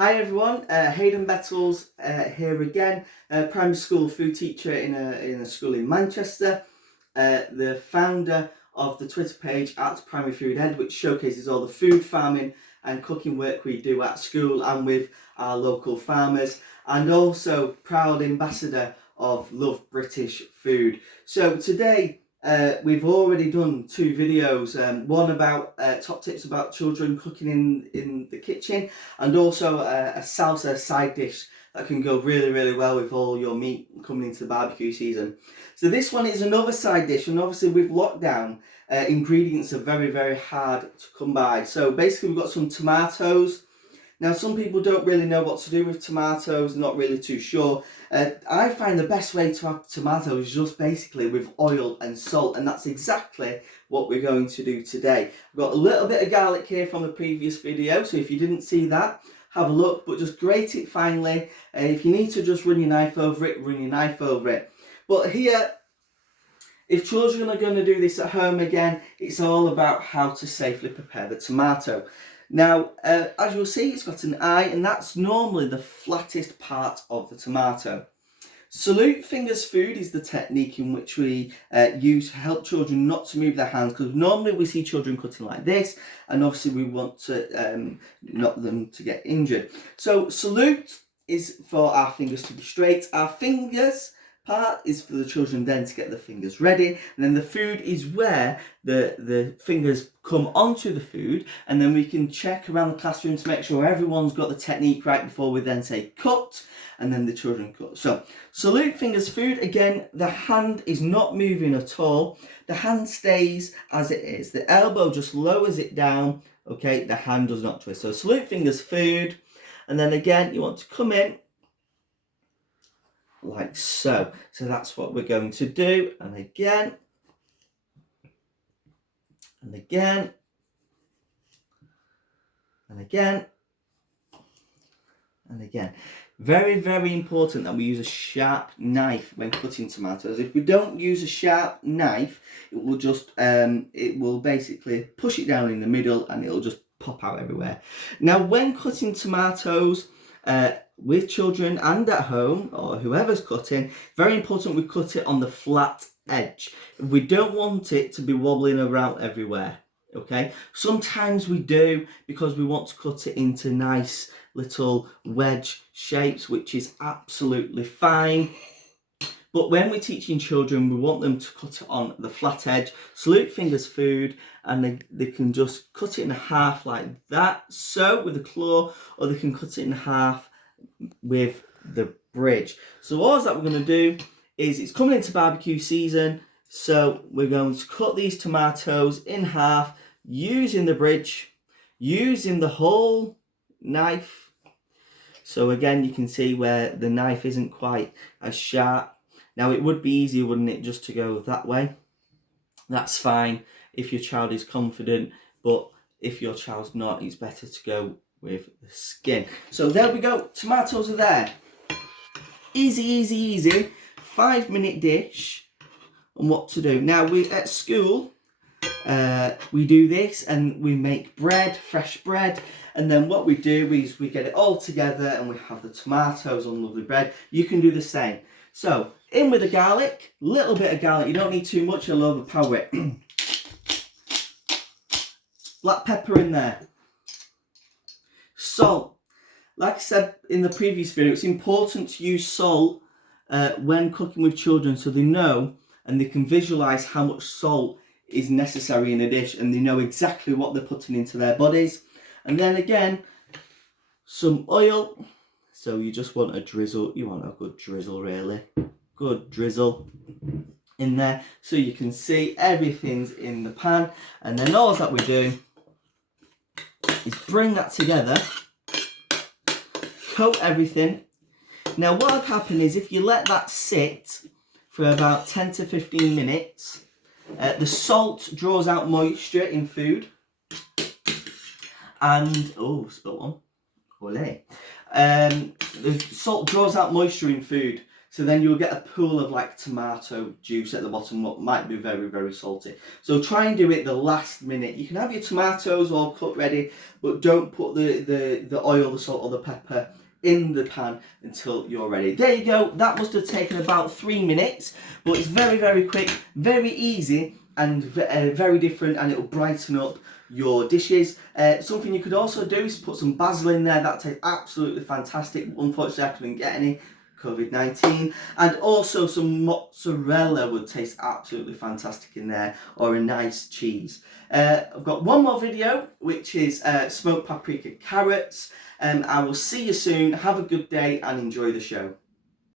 Hi everyone, Haydn Bettles here again, primary school food teacher in a school in Manchester, the founder of the Twitter page at Primary Food Ed, which showcases all the food farming and cooking work we do at school and with our local farmers, and also proud ambassador of Love British Food. So today we've already done two videos, one about top tips about children cooking in the kitchen, and also a salsa side dish that can go really well with all your meat coming into the barbecue season. So this one is another side dish, and obviously with lockdown, ingredients are very hard to come by. So basically we've got some tomatoes. Now some people don't really know what to do with tomatoes, not really too sure. I find the best way to have tomatoes is just basically with oil and salt, and that's exactly what we're going to do today. I've got a little bit of garlic here from the previous video, so if you didn't see that, have a look, but just grate it finely. If you need to just run your knife over it, run your knife over it. But here, if children are going to do this at home again, it's all about how to safely prepare the tomato. Now, as you'll see, it's got an eye, and that's normally the flattest part of the tomato. Salute fingers food is the technique in which we use to help children not to move their hands, because normally we see children cutting like this, and obviously we want to not them to get injured. So salute is for our fingers to be straight. Our fingers part is for the children then to get the fingers ready, and then the food is where the fingers come onto the food, and then we can check around the classroom to make sure everyone's got the technique right before we then say cut, and then the children cut. So salute fingers food, again the hand is not moving at all, the hand stays as it is, the elbow just lowers it down, okay, the hand does not twist. So salute fingers food, and then again you want to come in like so. So that's what we're going to do, and again and again and again and again. Very important that we use a sharp knife when cutting tomatoes. If we don't use a sharp knife, it will just it will basically push it down in the middle and it'll just pop out everywhere. Now when cutting tomatoes with children and at home, or whoever's cutting, very important we cut it on the flat edge. We don't want it to be wobbling around everywhere, okay? Sometimes we do, because we want to cut it into nice little wedge shapes, which is absolutely fine. But when we're teaching children, we want them to cut it on the flat edge. Salute fingers food, and they can just cut it in half like that, so with a claw, or they can cut it in half with the bridge. So all that we're going to do is, it's coming into barbecue season, so we're going to cut these tomatoes in half using the bridge, using the whole knife. So again, you can see where the knife isn't quite as sharp. Now it would be easier, wouldn't it, just to go that way? That's fine if your child is confident, but if your child's not, it's better to go with the skin. So there we go, tomatoes are there. Easy 5-minute dish. And what to do now, we at school we do this, and we make bread, fresh bread, and then what we do is we get it all together and we have the tomatoes on lovely bread. You can do the same. So in with the garlic, little bit of garlic, you don't need too much, it'll overpower it. Black pepper in there. Salt. Like I said in the previous video, it's important to use salt when cooking with children, so they know and they can visualise how much salt is necessary in a dish, and they know exactly what they're putting into their bodies. And then again, some oil. So you just want a drizzle, you want a good drizzle really. Good drizzle in there, so you can see everything's in the pan. And then all that we do is bring that together, coat everything. Now what will happen is, if you let that sit for about 10 to 15 minutes, the salt draws out moisture in food, and oh, spilt one. Olé. The salt draws out moisture in food, So then you'll get a pool of like tomato juice at the bottom, what might be very, very salty. So try and do it the last minute. You can have your tomatoes all cut ready, but don't put the oil, the salt or the pepper in the pan until you're ready. There you go. That must have taken about 3 minutes, but it's very, very quick, very easy, and very different, and it'll brighten up your dishes. Something you could also do is put some basil in there. That tastes absolutely fantastic. Unfortunately, I couldn't get any. COVID-19, and also some mozzarella would taste absolutely fantastic in there, or a nice cheese. I've got one more video, which is smoked paprika carrots. I will see you soon. Have a good day and enjoy the show.